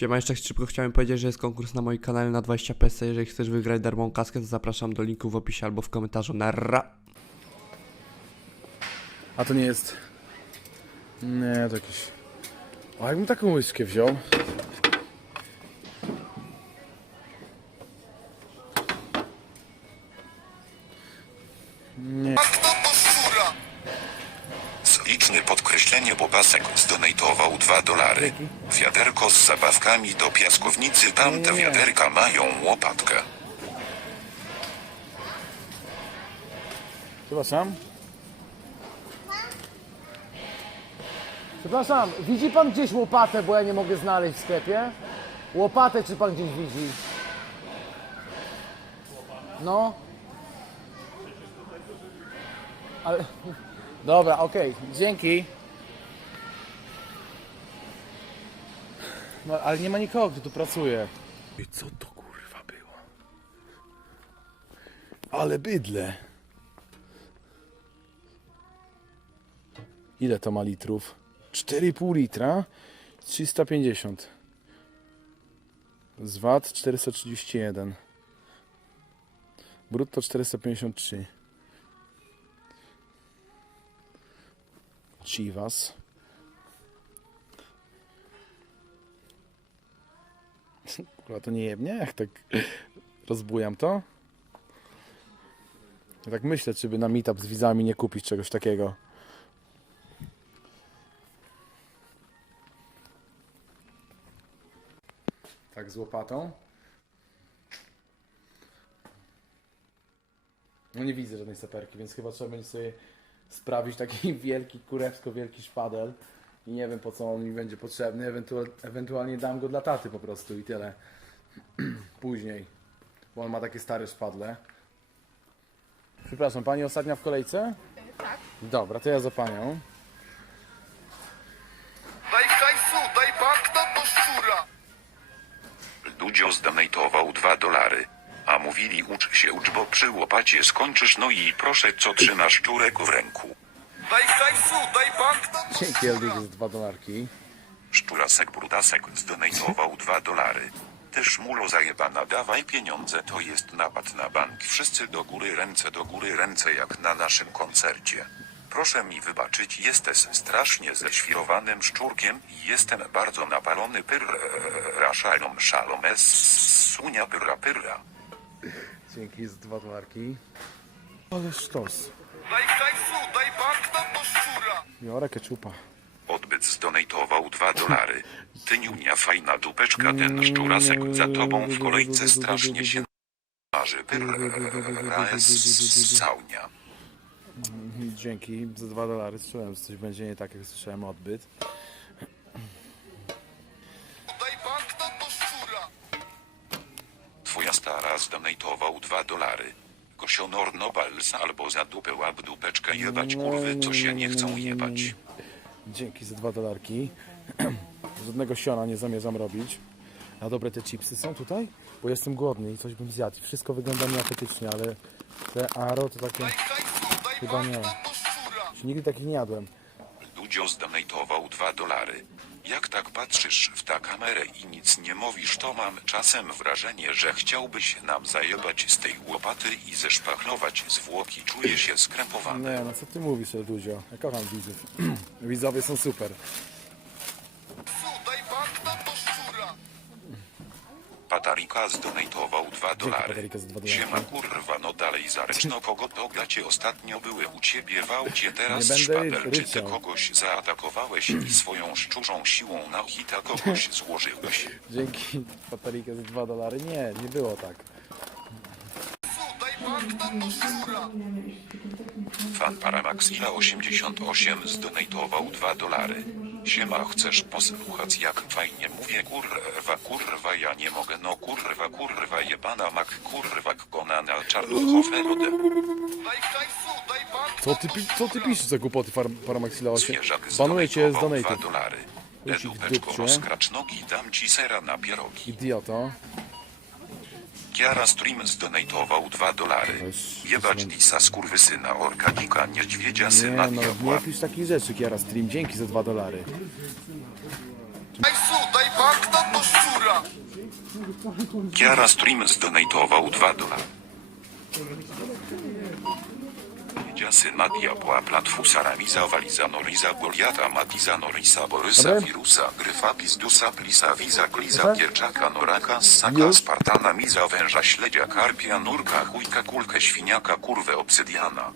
Siema, jeszcze szybko chciałem powiedzieć, że jest konkurs na moim kanale na 20 PS. Jeżeli chcesz wygrać darmową kaskę, to zapraszam do linku w opisie albo w komentarzu. Narra! A to nie jest. Nie, to jakieś. O, jakbym taką łyżkę wziął. Liczne podkreślenie Bobasek zdonatował 2 dolary. Wiaderko z zabawkami do piaskownicy. Tamte wiaderka mają łopatkę. Przepraszam. Przepraszam, widzi pan gdzieś łopatę, bo ja nie mogę znaleźć w sklepie? Łopatę czy pan gdzieś widzi? No. Ale... Dobra, okej, dzięki. No, ale nie ma nikogo, kto tu pracuje. I co to kurwa było? Ale bydle. Ile to ma litrów? 4,5 litra 350 z VAT 431 brutto 453 Chivas Kurwa to nie jebnie? Jak tak rozbujam to? Ja tak myślę, czy by na meetup z widzami nie kupić czegoś takiego. Tak, z łopatą. No nie widzę żadnej saperki, więc chyba trzeba będzie sobie sprawić taki wielki, kurewsko wielki szpadel. I nie wiem po co on mi będzie potrzebny. Ewentual, ewentualnie dam go dla taty po prostu i tyle. Później. Bo on ma takie stare szpadle. Przepraszam, pani ostatnia w kolejce? Tak. Dobra, to ja za panią. Daj hajsu, daj banknot do szczura! Ludzio zdonatował 2 dolary. A mówili ucz się ucz, bo przy łopacie skończysz. No i proszę, co trzymasz czurek w ręku. Daj hajsu, daj do Dzięki LD za dwa dolarki. Szczurasek Brudasek zdonatował 2 dolary. Też mulo zajebana, dawaj pieniądze, to jest napad na bank. Wszyscy do góry, ręce do góry, ręce jak na naszym koncercie. Proszę mi wybaczyć, jesteś strasznie ześwirowanym szczurkiem i jestem bardzo napalony pyrra szalom szalom es sunia pyrra pyrra. Dzięki za dwa dolarki. Ale sztos. Daj hajsu, daj! Biorę keczupa. Odbyt zdonatował 2 dolary. Ty niunia fajna dupeczka, ten szczurasek za tobą w kolejce strasznie się marzy. Saunia. Dzięki za dwa dolary. Słyszałem, że coś będzie nie tak, jak słyszałem odbyt. Daj banknot do szczura! Twoja stara zdonatował 2 dolary. Gosionor Nobels albo za dupę łap dupeczkę jebać kurwy, co się nie chcą jebać. Dzięki za dwa dolarki. Żadnego siona nie zamierzam robić. A dobre te chipsy są tutaj? Bo jestem głodny i coś bym zjadł. Wszystko wygląda nieapetycznie, ale te aro to takie... Chyba nie. Nigdy takich nie jadłem. Ludzio zdonatował 2 dolary. Jak tak patrzysz w tę kamerę i nic nie mówisz, to mam czasem wrażenie, że chciałbyś nam zajebać z tej łopaty i zeszpachlować zwłoki. Czuję się skrępowany. Nie, no co ty mówisz, Eduzio? Ja kocham widzów. Widzowie są super. Patarika zdonatował 2 dolary. Dwa dolary. Siema kurwa, no dalej zareczno kogo to gacie ostatnio były u ciebie w aucie, teraz Nie będę szpadel. Czy ty kogoś zaatakowałeś i swoją szczurzą siłą na hita kogoś złożyłeś? Dzięki Patarika za dwa dolary. Nie, nie było tak. Fan Paramaxila 88 zdonatował 2 dolary. Siema, chcesz posłuchać jak fajnie mówię kurwa, kurwa, ja nie mogę, no kurwa, kurwa, jebana mak, kurwa, konana daj banknot Co ty, pi- co ty piszesz za głupoty far- Paramaxila 8? Zwierzak Banuję cię z zdonatował 2 donate'ów. dolary. Ucisk w Edupeczko, dupcie. rozkracz nogi, dam ci sera na pierogi. Idioto. Kiara Stream zdonatował 2 dolary. Jebać lisa skurwysyna, orka dzika, niedźwiedzia, Nie syna no, diabła. nie pisz takich rzeczy, Kiara Stream. Dzięki za dwa dolary. Hajsu, daj banknot do szczura! Kiara Stream zdonatował 2 dolary. Dziasy Nadia Pła Platfusa Ramiza Waliza Noriza Boliata Matiza Norisa Borysa. Wirusa Gryfa Pizdusa Plisa Wiza Gliza Dobra. Pierczaka Noraka Ssaka Już? Spartana Miza Węża Śledzia Karpia Nurka Chujka Kulkę Świniaka Kurwę Obsydiana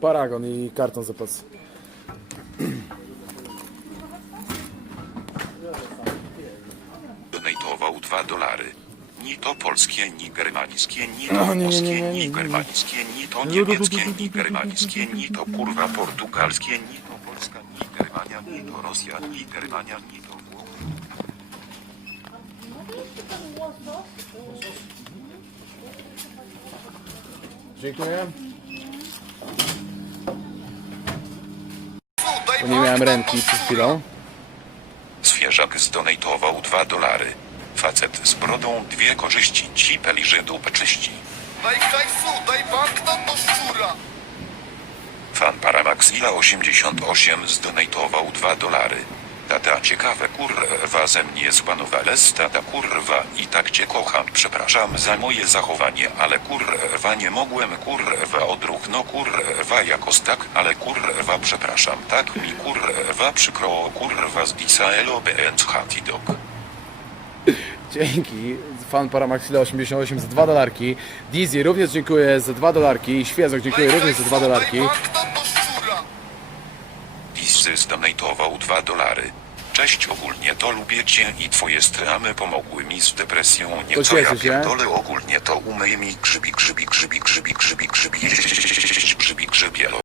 Paragon i karton zapas. donatował 2 dolary. Ni to polskie, ni germańskie, ni No, to włoskie, ni germańskie, ni to niemieckie, ni germańskie, ni to kurwa portugalskie, ni to Polska, ni Germania, ni to Rosja, ni Germania, ni to Włochy. Dziękuję. Bo nie miałem ręki przed chwilą. Zwierzak zdonatował 2 dolary. Facet z brodą dwie korzyści, ci peliży dupę czyści. Daj hajsu, daj banknot do szczura. Fan Paramaxila 88 zdonatował 2 dolary. Tata ciekawe kurwa ze mnie zbanowales tata kurwa i tak cię kocham przepraszam za moje zachowanie ale kurwa nie mogłem kurwa odruch no kurwa jakoś tak ale kurwa przepraszam tak mi kurwa przykro kurwa z Disaelo BNC Hatidok. Dzięki. Fan Paramaxila 88 za 2 dolarki. Dizzy również dziękuję za 2 dolarki. Świezok dziękuję również za 2 dolarki. Disy zdonatował 2 dolary. Cześć ogólnie to lubię cię i twoje stramy pomogły mi z depresją nieco ja się. pierdolę ogólnie to umyje mi grzybi grzybi grzybi grzybi grzybi grzybi grzybi grzybi grzybielo